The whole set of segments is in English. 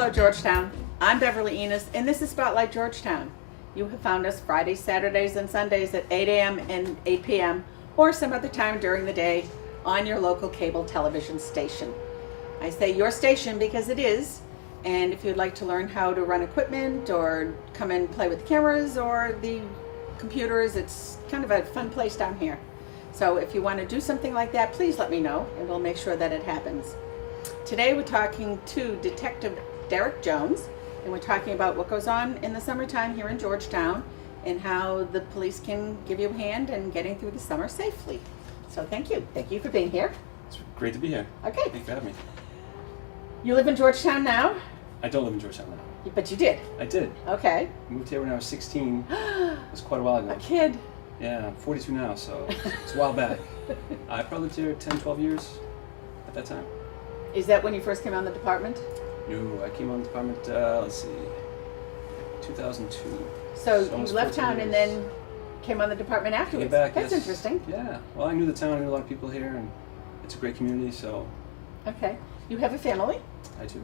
Hello, Georgetown. I'm Beverly Enos, and this is Spotlight Georgetown. You have found us Fridays, Saturdays, and Sundays at 8 a.m. and 8 p.m. or some other time during the day on your local cable television station. I say your station because it is, and if you'd like to learn how to run equipment or come and play with the cameras or the computers, it's kind of a fun place down here. So if you want to do something like that, please let me know, and we'll make sure that it happens. Today we're talking to Detective Derek Jones, and we're talking about what goes on in the summertime here in Georgetown and how the police can give you a hand in getting through the summer safely. So thank you. Thank you for being here. It's great to be here. Okay. Thanks for having me. You live in Georgetown now? I don't live in Georgetown now. But you did? I did. Okay. Moved here when I was 16. It was quite a while ago. A kid. Yeah, I'm 42 now, so it's a while back. I probably lived here 10, 12 years at that time. Is that when you first came on the department? No, I came on the department, let's see, 2002. So you almost left 14 town and years. then came on the department afterwards. Came back, That's yes. interesting. Yeah, well, I knew the town, I knew a lot of people here, and it's a great community, so Okay. You have a family? I do.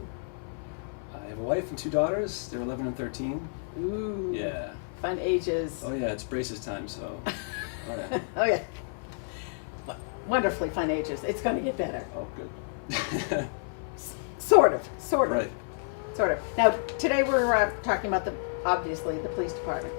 I have a wife and two daughters. They're 11 and 13. Ooh. Yeah. Fun ages. Oh yeah, it's braces time, so. Oh yeah. Oh yeah. Wonderfully fun ages. It's going to get better. Oh, good. Sort of. Right. Sort of. Now, today we're talking about obviously the police department.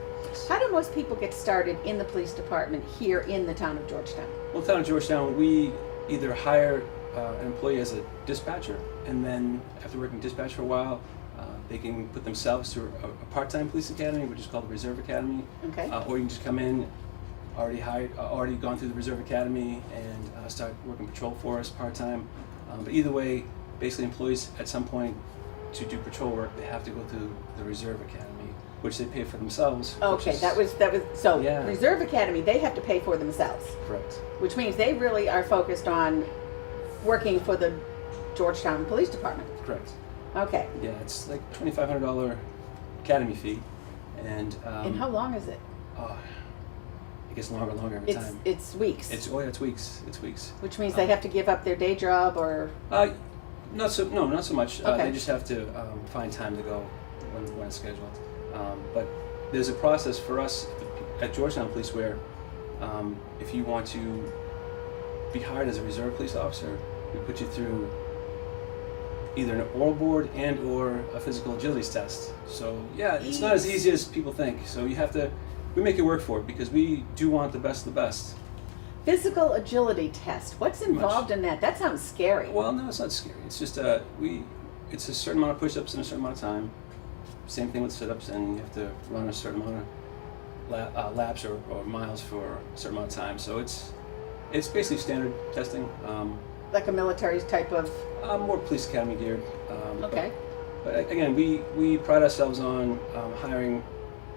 How do most people get started in the police department here in the town of Georgetown? Well, the town of Georgetown, we either hire an employee as a dispatcher, and then after working dispatch for a while, they can put themselves through a part-time police academy, which is called the Reserve Academy. Okay. Or you can just come in, already gone through the Reserve Academy, and start working patrol for us part-time. But either way, basically employees at some point to do patrol work, they have to go through the Reserve Academy, which they pay for themselves. Okay, that was so Yeah. Reserve Academy, they have to pay for themselves, Correct. which means they really are focused on working for the Georgetown Police Department. Correct. Okay. Yeah, it's like $2,500 academy fee, and And how long is it? it gets longer and longer every time. It's weeks. It's weeks. It's weeks. Which means they have to give up their day job or. Not so much. Okay. They just have to find time to go when it's scheduled. But there's a process for us at Georgetown Police where if you want to be hired as a reserve police officer, we put you through either an oral board and or a physical agilities test. So yeah, it's not as easy as people think. So we make you work for it because we do want the best of the best. Physical agility test. What's Pretty much. involved in that? That sounds scary. Well, no, it's not scary. It's just it's a certain amount of push-ups in a certain amount of time. Same thing with sit-ups, and you have to run a certain amount of laps or miles for a certain amount of time. So it's basically standard testing. Like a military type of. More police academy geared. Okay. But again, we pride ourselves on hiring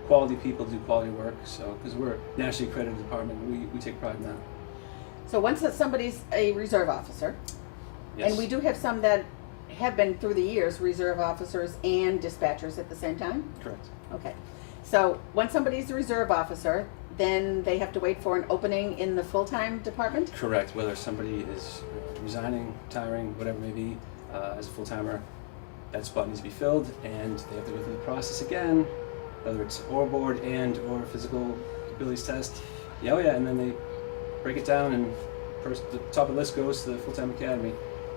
quality people to do quality work. So because we're a nationally accredited department, we take pride in that. So once somebody's a reserve officer, Yes. and we do have some that have been through the years reserve officers and dispatchers at the same time. Correct. Okay. So once somebody's a reserve officer, then they have to wait for an opening in the full-time department? Correct. Whether somebody is resigning, retiring, whatever it may be, as a full-timer, that spot needs to be filled, and they have to go through the process again, whether it's oral board and or physical abilities test. Yeah, oh yeah, and then they break it down, and the top of the list goes to the full-time academy,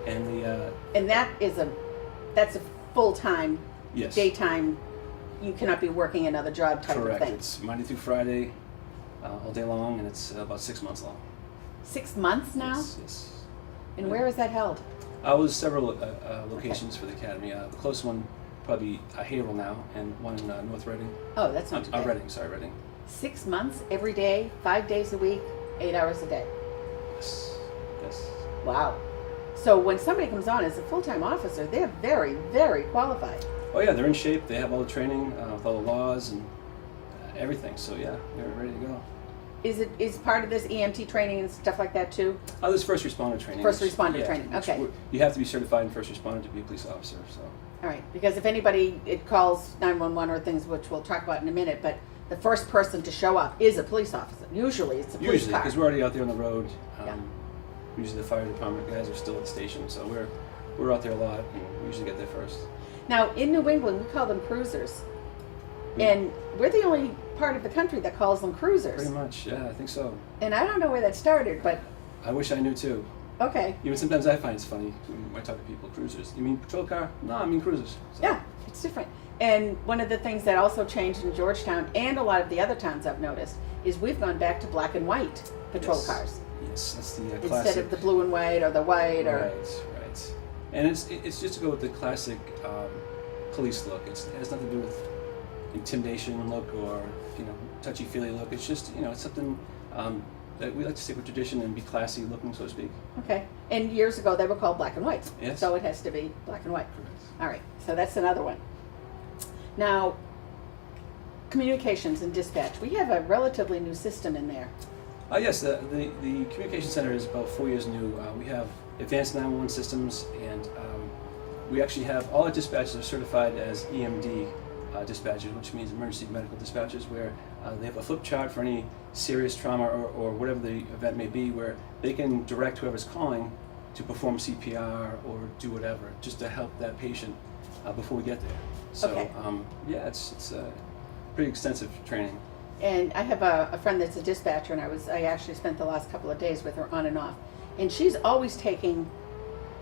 and And that's a full-time, yes, daytime, you cannot be working another job type correct. of thing. It's Monday through Friday, all day long, and it's about 6 months long. 6 months now? Yes. And where is that held? Was several locations for the academy. The closest one probably Haverhill now, and one in North Reading. Oh, that's not too bad. Reading. 6 months, every day, 5 days a week, 8 hours a day. Yes. Wow. So when somebody comes on as a full-time officer, they're very, very qualified. Oh yeah, they're in shape. They have all the training with all the laws and everything. So yeah, they're ready to go. Is part of this EMT training and stuff like that too? This is first responder training. First responder training, which okay. You have to be certified in first responder to be a police officer. So. All right, because if anybody, it calls 911 or things which we'll talk about in a minute, but the first person to show up is a police officer. Usually it's a police Usually, car. because we're already out there on the road. Yeah. Usually the fire department guys are still at the station, so we're out there a lot, and we usually get there first. Now, in New England, we call them cruisers. We- And we're the only part of the country that calls them cruisers. Pretty much, yeah, I think so. And I don't know where that started, but I wish I knew too. okay. Even sometimes I find it's funny when I talk to people, cruisers. You mean patrol car? No, I mean cruisers. So, Yeah, it's different. And one of the things that also changed in Georgetown and a lot of the other towns I've noticed is we've gone back to black and white patrol yes. cars Yes, that's the classic. instead of the blue and white or the white or Right. And it's just to go with the classic police look. It has nothing to do with intimidation look or touchy-feely look. It's just it's something that we like to stick with tradition and be classy looking, so to speak. okay. And years ago they were called black and white. Yes. So it has to be black and white. Correct. All right. So that's another one. Now, communications and dispatch. We have a relatively new system in there. Yes, the communication center is about 4 years new. We have advanced 911 systems, and we actually have all our dispatchers are certified as EMD dispatchers, which means emergency medical dispatchers, where they have a flip chart for any serious trauma or whatever the event may be, where they can direct whoever's calling to perform CPR or do whatever, just to help that patient before we get there. So Okay. yeah, it's pretty extensive training. And I have a friend that's a dispatcher, and I actually spent the last couple of days with her on and off. And she's always taking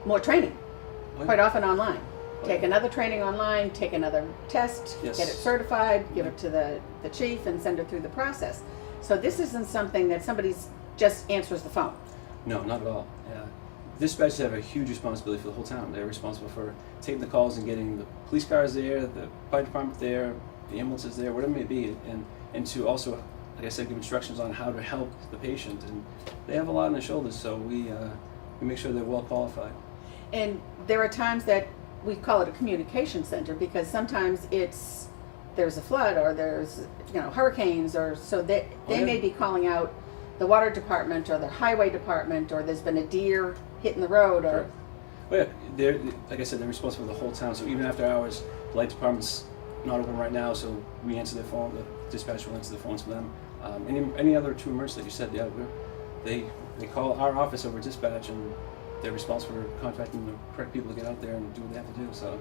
more training, Oh, quite yeah. often online. Oh, Take yeah. another training online, take another test, Yes. get it certified, give it to the chief, and send it through the process. So this isn't something that somebody's just answers the phone. No, not at all. Yeah. Dispatchers have a huge responsibility for the whole town. They're responsible for taking the calls and getting the police cars there, the fire department there, the ambulances there, whatever it may be, and to also, like I said, give instructions on how to help the patient. And they have a lot on their shoulders, so we make sure they're well qualified. And there are times that we call it a communication center because sometimes there's a flood or there's hurricanes or so they Oh, yeah. may be calling out the water department or the highway department or there's been a deer hitting the road or Correct. Well, yeah, they're, like I said, they're responsible for the whole town. So even after hours, the light department's not open right now, so we answer their phone. The dispatcher will answer the phones for them. Any other true emergency that you said, yeah, they call our office over dispatch, and they're responsible for contacting the correct people to get out there and do what they have to do. So,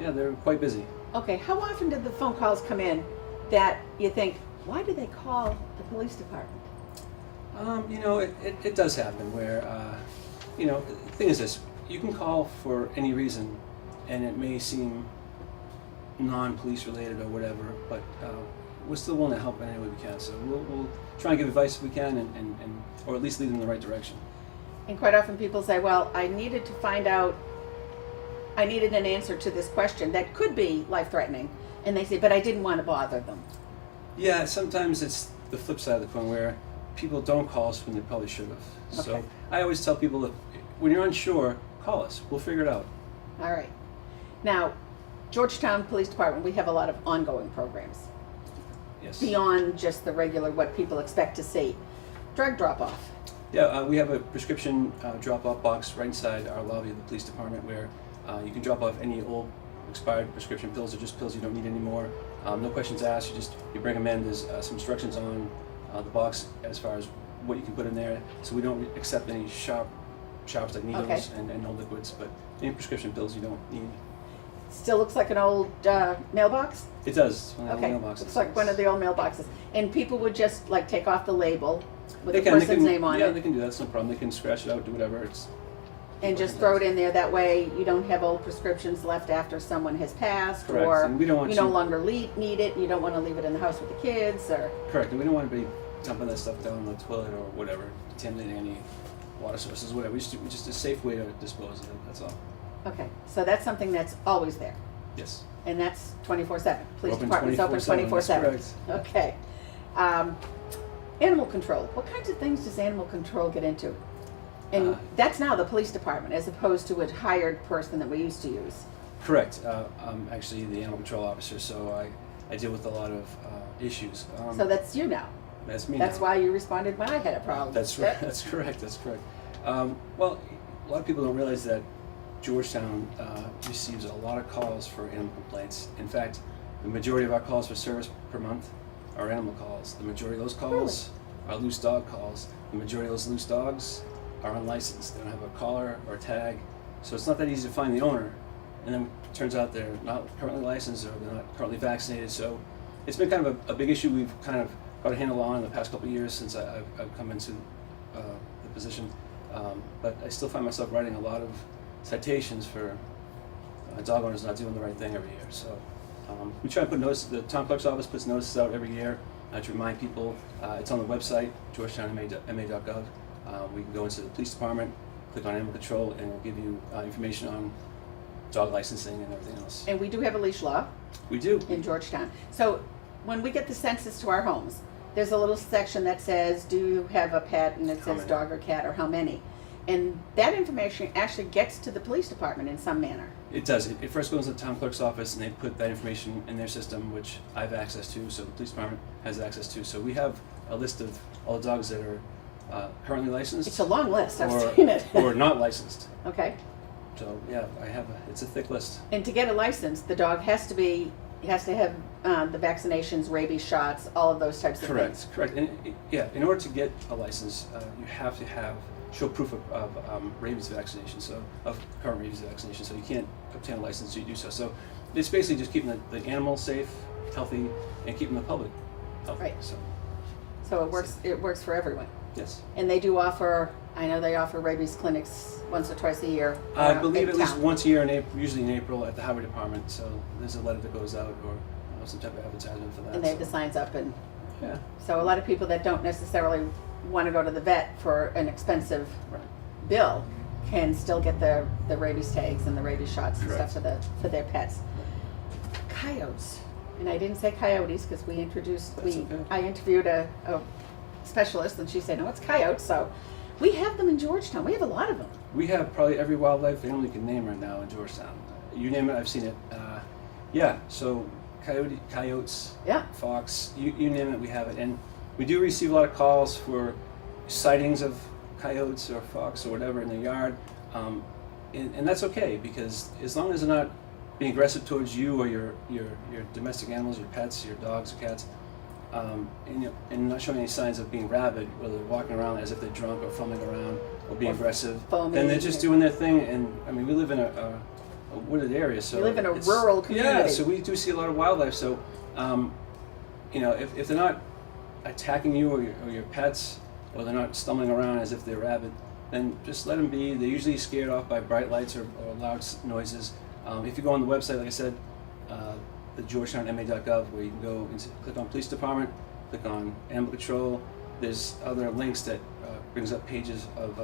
yeah, they're quite busy. Okay, how often did the phone calls come in that you think, why do they call the police department? It does happen where, the thing is this, you can call for any reason and it may seem non-police related or whatever, but we're still willing to help in any way we can. So we'll try and give advice if we can and or at least lead them in the right direction. And quite often people say, well, I needed an answer to this question that could be life-threatening. And they say, but I didn't want to bother them. Yeah, sometimes it's the flip side of the coin where people don't call us when they probably should have. So Okay. I always tell people that when you're unsure, call us. We'll figure it out. All right. Now, Georgetown Police Department, we have a lot of ongoing programs Yes. beyond just the regular what people expect to see. Drug drop-off. Yeah, we have a prescription drop-off box right inside our lobby of the police department where you can drop off any old expired prescription pills or just pills you don't need anymore. No questions asked. You bring them in. There's some instructions on the box as far as what you can put in there. So we don't accept any sharps like needles Okay. and no liquids, but any prescription pills you don't need. Still looks like an old mailbox. It does. It's one of the Okay, mailboxes. looks like one of the old mailboxes. And people would just like take off the label with They the can, person's name on yeah, it they can do that. It's no problem. They can scratch it out, do whatever. and just throw it in there. That way you don't have old prescriptions left after someone has passed Correct. or And we don't want you you- no longer need it. You don't want to leave it in the house with the kids or Correct, and we don't want to be dumping that stuff down the toilet or whatever, contaminating any water sources, whatever. We just a safe way to dispose of it. That's all. okay. So that's something that's always there. Yes. And that's 24/7. Police Open department's open 24/7, 24/7. that's Okay. Animal control. What kinds of things does animal control get into? And that's now the police department as opposed to a hired person that we used to use. Correct. I'm actually the animal control officer, so I deal with a lot of issues. So that's you now. That's me. That's now. why you responded when I had a problem. That's right. That's correct. That's correct. Well, a lot of people don't realize that Georgetown receives a lot of calls for animal complaints. In fact, the majority of our calls for service per month are animal calls. The majority of those calls are loose dog calls. The majority of those loose dogs are unlicensed. They don't have a collar or a tag, so it's not that easy to find the owner. and then it turns out they're not currently licensed or they're not currently vaccinated. So it's been kind of a big issue we've kind of got a handle on in the past couple of years since I've come into the position. But I still find myself writing a lot of citations for dog owners not doing the right thing every year. So we try to put notices. The town clerk's office puts notices out every year to remind people. It's on the website, georgetownma.gov. We can go into the police department, click on animal control, and it'll give you information on dog licensing and everything else. And we do have a leash law We do. in Georgetown. So when we get the census to our homes, there's a little section that says, do you have a pet? And it How says many? dog or cat or how many. And that information actually gets to the police department in some manner. It does. It first goes to the town clerk's office, and they put that information in their system, which I have access to, so the police department has access to. So we have a list of all the dogs that are currently licensed. It's a long list, I've or, seen it. or not licensed. Okay. So yeah, it's a thick list. And to get a license, the dog has to have the vaccinations, rabies shots, all of those types of things. Correct. And in order to get a license, you have to show proof of rabies vaccination, so of current rabies vaccination. So you can't obtain a license until you do so. So it's basically just keeping the animals safe, healthy, and keeping the public healthy. Right. So It works for everyone. yes. And they do offer, I know they offer rabies clinics once or twice a year. I around believe in at least town. once a year in April, usually in April at the highway department. So there's a letter that goes out or some type of advertisement for that. And they have so, the signs up, and yeah. so a lot of people that don't necessarily want to go to the vet for an expensive Right. bill can still get the rabies tags and the rabies shots and Correct. stuff for their pets. Coyotes, and I didn't say coyotes because That's okay. I interviewed a specialist and she said no, it's coyotes. So we have them in Georgetown. We have a lot of them. We have probably every wildlife animal you can name right now in Georgetown. You name it, I've seen it. Yeah, so coyotes, Yeah. fox, you name it, we have it. And we do receive a lot of calls for sightings of coyotes or fox or whatever in the yard. And that's okay, because as long as they're not being aggressive towards you or your domestic animals, your pets, your dogs or cats, and not showing any signs of being rabid, whether they're walking around as if they're drunk or fumbling around or being Or aggressive, foaming then they're just or- doing their thing. And I mean, we live in a wooded area, so We live in a it's- rural Yeah, community. so we do see a lot of wildlife. So, if they're not attacking you or your pets, or they're not stumbling around as if they're rabid, then just let them be. They're usually scared off by bright lights or loud noises. If you go on the website, like I said, the georgetownma.gov, where you can go and click on police department, click on animal control. There's other links that brings up pages of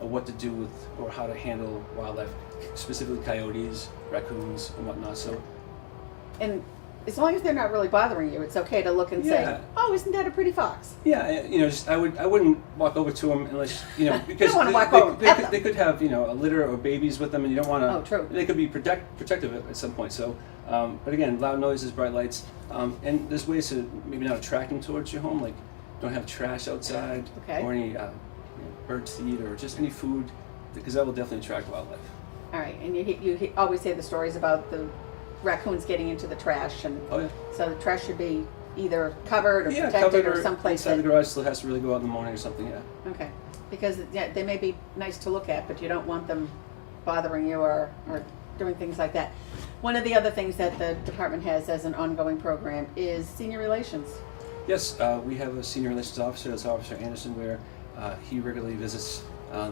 what to do with or how to handle wildlife, specifically coyotes, raccoons, and whatnot. So And as long as they're not really bothering you, it's okay to look and say, Yeah. oh, isn't that a pretty fox? yeah, just I wouldn't walk over to them unless because wanna they, walk they, over, they pet could, them. they could have a litter or babies with them, and you don't want to. Oh, true. They could be protective at some point. So, but again, loud noises, bright lights, and there's ways to maybe not attract them towards your home, like don't have trash outside Okay. or any birds to eat or just any food, because that will definitely attract wildlife. All right, and you always hear the stories about the raccoons getting into the trash, and Oh yeah. so the trash should be either covered or Yeah, protected covered or someplace inside that, the garage. Still has to really go out in the morning or something. Yeah. okay, because they may be nice to look at, but you don't want them bothering you or doing things like that. One of the other things that the department has as an ongoing program is senior relations. Yes, we have a senior relations officer, that's Officer Anderson, where he regularly visits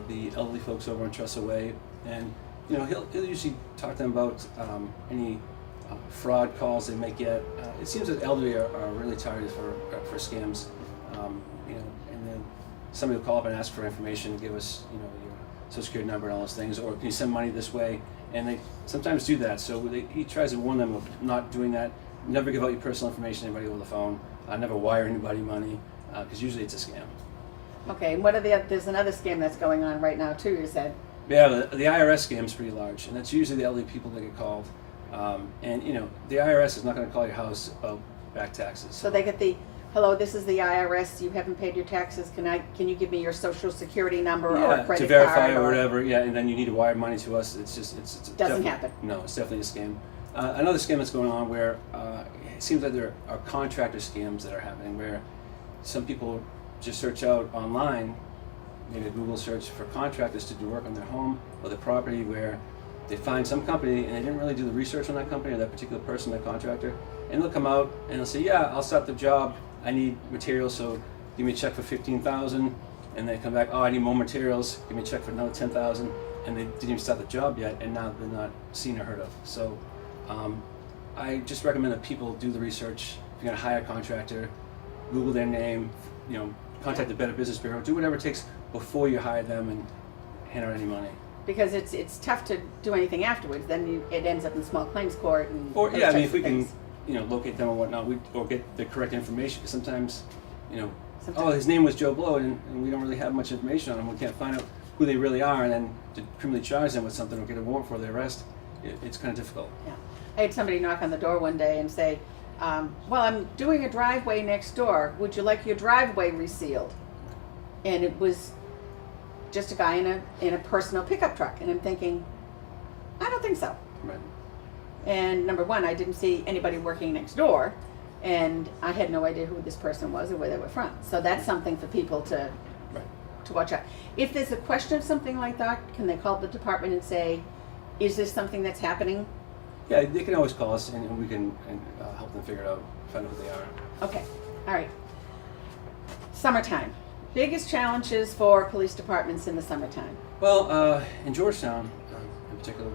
the elderly folks over on Trestle Way, and he'll usually talk to them about any fraud calls they may get. It seems that elderly are really targeted for scams, and then somebody will call up and ask for information, give us your social security number and all those things, or can you send money this way? And they sometimes do that, so he tries to warn them of not doing that. Never give out your personal information to anybody over the phone. Never wire anybody money, because usually it's a scam. Okay, and there's another scam that's going on right now too, you said. Yeah, the IRS scam is pretty large, and that's usually the elderly people that get called. And the IRS is not going to call your house about back taxes. So they get hello, this is the IRS, you haven't paid your taxes, can you give me your social security number or yeah, a credit to verify card or whatever. Yeah, and then you need to wire money to us. It's Doesn't happen. No, it's definitely a scam. Another scam that's going on where it seems like there are contractor scams that are happening, where some people just search out online, maybe a Google search for contractors to do work on their home or their property, where they find some company and they didn't really do the research on that company or that particular person, that contractor, and they'll come out and they'll say, yeah, I'll start the job, I need materials, so give me a check for $15,000, and they come back, oh, I need more materials, give me a check for another $10,000, and they didn't even start the job yet, and now they're not seen or heard of. So I just recommend that people do the research. If you're gonna hire a contractor, Google their name, contact the Better Business Bureau, do whatever it takes before you hire them and hand out any money. Because it's tough to do anything afterwards. Then it ends up in small claims court and Or those yeah, I mean, types if we of can, things. locate them or whatnot, or get the correct information. Because sometimes, oh, Sometimes. his name was Joe Blow, and we don't really have much information on him. We can't find out who they really are, and then to criminally charge them with something or get a warrant for their arrest, it's kind of difficult. Yeah. I had somebody knock on the door one day and say, well, I'm doing a driveway next door. Would you like your driveway resealed? And it was just a guy in a personal pickup truck. And I'm thinking, I don't think so. Right. And number one, I didn't see anybody working next door. And I had no idea who this person was or where they were from. So that's something for people to watch out. If there's a question of something like that, can they call the department and say, is this something that's happening? Yeah, they can always call us, and we can help them figure it out, find out who they are. Okay, all right. Summertime. Biggest challenges for police departments in the summertime. Well, in Georgetown, in particular,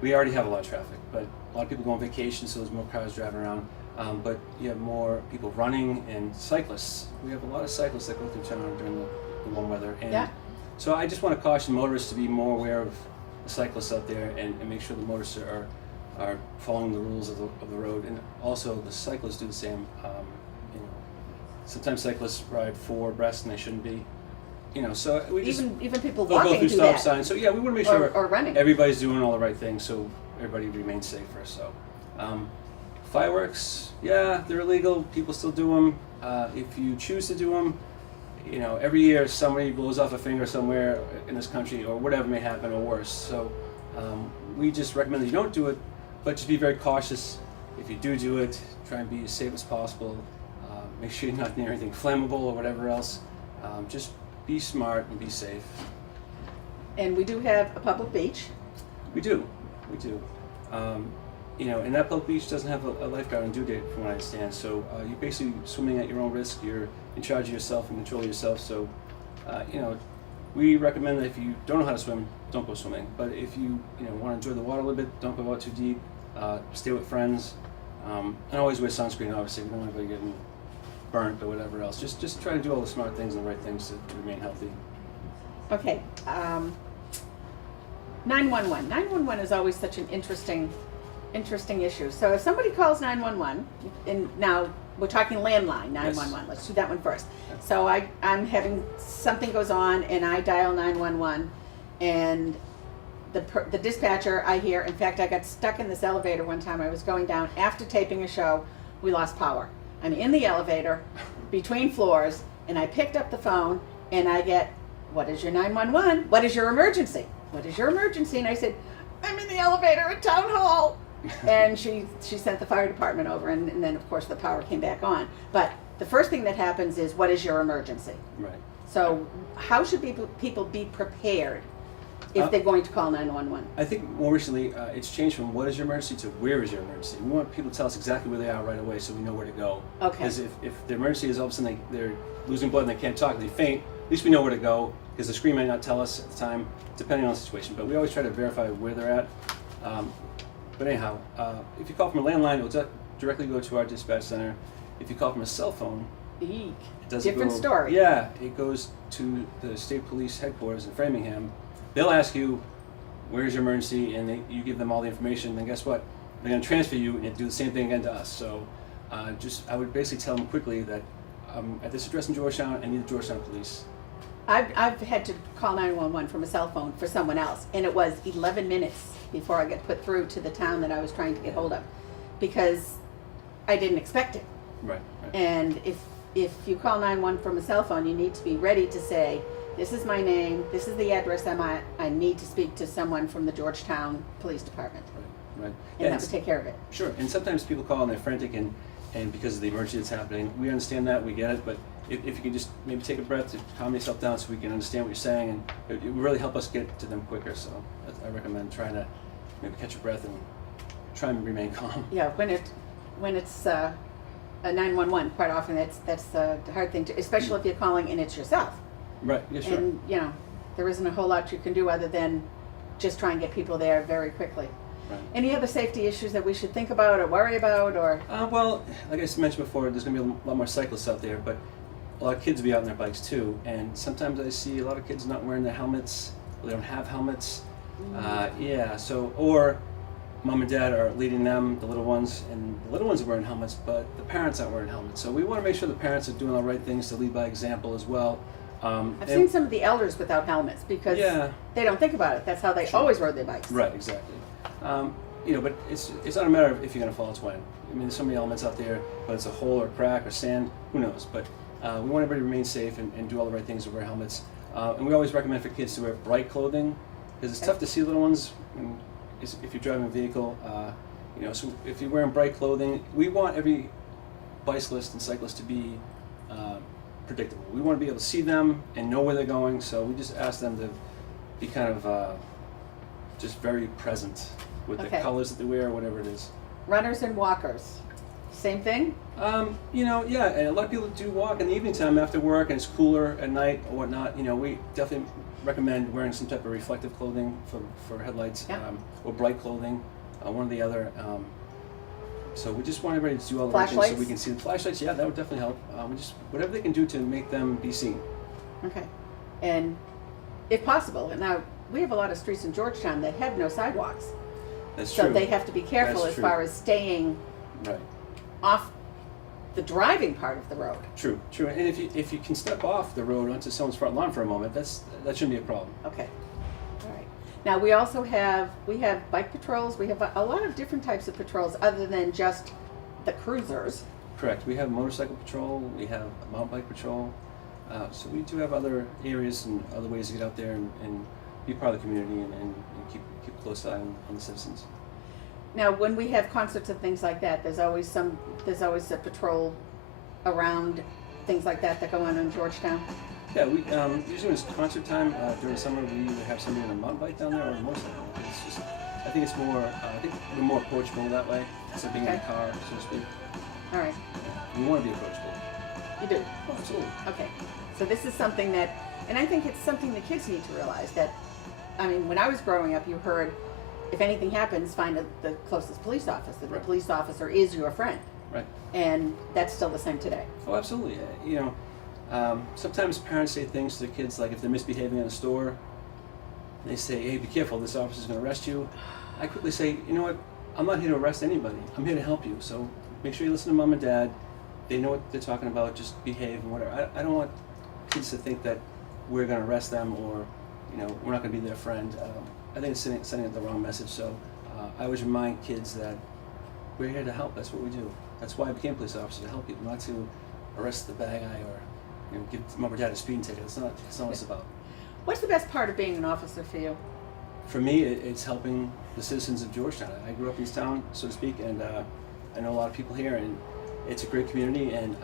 we already have a lot of traffic, but a lot of people go on vacation, so there's more cars driving around. But you have more people running and cyclists. We have a lot of cyclists that go through town during the warm weather. And Yeah. so I just want to caution motorists to be more aware of the cyclists out there and make sure the motorists are following the rules of the road. And also the cyclists do the same. Sometimes cyclists ride 4 abreast and they shouldn't be. So we just Even people go walking through do stop that. signs. So yeah, we want to make sure Or running. everybody's doing all the right things, so everybody remains safer. So fireworks, yeah, they're illegal. People still do them. If you choose to do them, every year somebody blows off a finger somewhere in this country, or whatever may happen, or worse. So we just recommend that you don't do it, but just be very cautious. If you do it, try and be as safe as possible. Make sure you're not near anything flammable or whatever else. Just be smart and be safe. And we do have a public beach. We do. And that public beach doesn't have a lifeguard on due date, from what I understand. So you're basically swimming at your own risk. You're in charge of yourself and control yourself. So, we recommend that if you don't know how to swim, don't go swimming. But if you want to enjoy the water a little bit, don't go out too deep. Stay with friends, and always wear sunscreen. Obviously, we don't want anybody getting burnt or whatever else. Just try to do all the smart things and the right things to remain healthy. Okay. 911. 911 is always such an interesting issue. So if somebody calls 911, and now we're talking landline 911. Yes. Let's do that one first. Yeah. So I'm having something goes on, and I dial 911, and the dispatcher I hear. In fact, I got stuck in this elevator one time. I was going down after taping a show. We lost power. I'm in the elevator between floors, and I picked up the phone, and I get, "What is your 911? What is your emergency? What is your emergency?" And I said, "I'm in the elevator at Town Hall." And she sent the fire department over, and then of course the power came back on. But the first thing that happens is, what is your emergency? Right. So how should people be prepared if they're going to call 911? I think more recently it's changed from what is your emergency to where is your emergency. We want people to tell us exactly where they are right away, so we know where to go. Okay. Because if the emergency is all of a sudden they're losing blood and they can't talk, they faint, at least we know where to go, because the screen might not tell us at the time, depending on the situation. But we always try to verify where they're at. But anyhow, if you call from a landline, it will directly go to our dispatch center. If you call from a cell phone, Eek. it doesn't Different go, story. Yeah, it goes to the state police headquarters in Framingham. They'll ask you, where's your emergency, and you give them all the information, and guess what? They're going to transfer you and do the same thing again to us. So I would basically tell them quickly that at this address in Georgetown, I need the Georgetown Police. I've had to call 911 from a cell phone for someone else, and it was 11 minutes before I got put through to the town that I was trying to get hold of, because I didn't expect it. Right. And if you call 911 from a cell phone, you need to be ready to say, "This is my name, this is the address I'm at, I need to speak to someone from the Georgetown Police Department." Right. And that would take care of it. Sure. And sometimes people call and they're frantic, and because of the emergency that's happening, we understand that, we get it, but if you can just maybe take a breath to calm yourself down so we can understand what you're saying, and it would really help us get to them quicker. So I recommend trying to maybe catch your breath and try and remain calm. Yeah, when it's a 911, quite often that's the hard thing to, especially if you're calling and it's yourself. Right. Yeah. Sure. And there isn't a whole lot you can do other than just try and get people there very quickly. Right. Any other safety issues that we should think about or worry about, or? Well, like I mentioned before, there's going to be a lot more cyclists out there, but a lot of kids will be out on their bikes too. And sometimes I see a lot of kids not wearing their helmets, or they don't have helmets. Yeah. So, or mom and dad are leading them, the little ones, and the little ones are wearing helmets, but the parents aren't wearing helmets. So we want to make sure the parents are doing all the right things to lead by example as well. I've seen some of the elders without helmets because they don't think about it. That's how they always rode their bikes. Right, exactly. But it's not a matter of if you're going to fall, it's when. I mean, there's so many elements out there, whether it's a hole or crack or sand, who knows. But we want everybody to remain safe and do all the right things to wear helmets. And we always recommend for kids to wear bright clothing because it's tough to see little ones if you're driving a vehicle. So if you're wearing bright clothing, we want every bicyclist and cyclist to be predictable. We want to be able to see them and know where they're going, so we just ask them to be kind of just very present with the colors that they wear or whatever it is. Runners and walkers, same thing? And a lot of people do walk in the evening time after work and it's cooler at night or whatnot. We definitely recommend wearing some type of reflective clothing for headlights or bright clothing, one or the other. So we just want everybody to do all the right things so we can see the flashlights. Yeah, that would definitely help. Whatever they can do to make them be seen. Okay. And if possible, and now we have a lot of streets in Georgetown that have no sidewalks. That's true. So they have to be careful as far as staying off the driving part of the road. True. And if you can step off the road onto someone's front lawn for a moment, that shouldn't be a problem. Okay. All right. Now we also have bike patrols. We have a lot of different types of patrols other than just the cruisers. Correct. We have motorcycle patrol. We have mountain bike patrol. So we do have other areas and other ways to get out there and be part of the community and keep a close eye on the citizens. Now, when we have concerts and things like that, there's always a patrol around things like that go on in Georgetown. Yeah, we usually when it's concert time during the summer, we either have somebody on a mountain bike down there or a motorcycle. I think it's more. I think we're more approachable that way instead of being in a car, so to speak. All right. We want to be approachable. You do. Oh, absolutely. Okay. So this is something that, and I think it's something the kids need to realize that. I mean, when I was growing up, you heard, if anything happens, find the closest police officer. The police officer is your friend. Right. And that's still the same today. Oh, absolutely. Sometimes parents say things to their kids like if they're misbehaving in a store, they say, "Hey, be careful, this officer's going to arrest you." I quickly say, "You know what? I'm not here to arrest anybody. I'm here to help you. So make sure you listen to mom and dad. They know what they're talking about. Just behave and whatever." I don't want kids to think that we're going to arrest them or we're not going to be their friend. I think it's sending the wrong message. So I always remind kids that we're here to help. That's what we do. That's why I became a police officer, to help people, not to arrest the bad guy or give mom or dad a speeding ticket. It's not what it's about. What's the best part of being an officer for you? For me, it's helping the citizens of Georgetown. I grew up in this town, so to speak, and I know a lot of people here, and it's a great community, and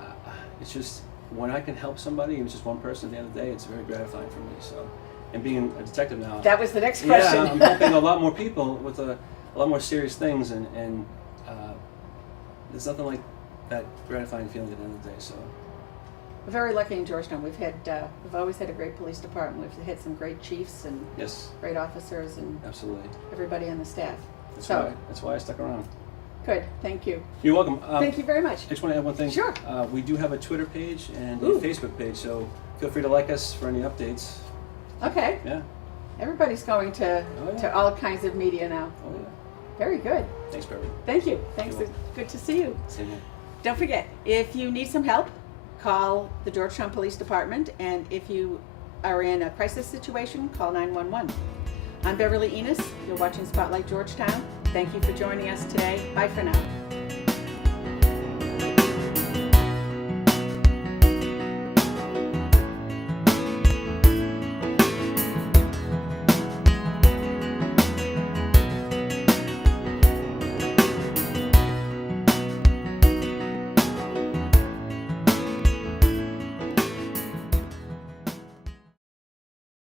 it's just, when I can help somebody, even just one person at the end of the day, it's very gratifying for me. So, and being a detective now. That was the next question. Yeah, I'm helping a lot more people with a lot more serious things, and there's nothing like that gratifying feeling at the end of the day. So. We're very lucky in Georgetown. We've always had a great police department. We've had some great chiefs and great officers and absolutely everybody on the staff. That's why I stuck around. Good, thank you. You're welcome. Thank you very much. I just want to add one thing. Sure. We do have a Twitter page and a Facebook page, so feel free to like us for any updates. Okay. Yeah. Everybody's going to all kinds of media now. Oh yeah. Very good. Thanks, Barry. Thank you. Thanks. Good to see you. Same here. Don't forget, if you need some help, call the Georgetown Police Department, and if you are in a crisis situation, call 911. I'm Beverly Enos. You're watching Spotlight Georgetown. Thank you for joining us today. Bye for now.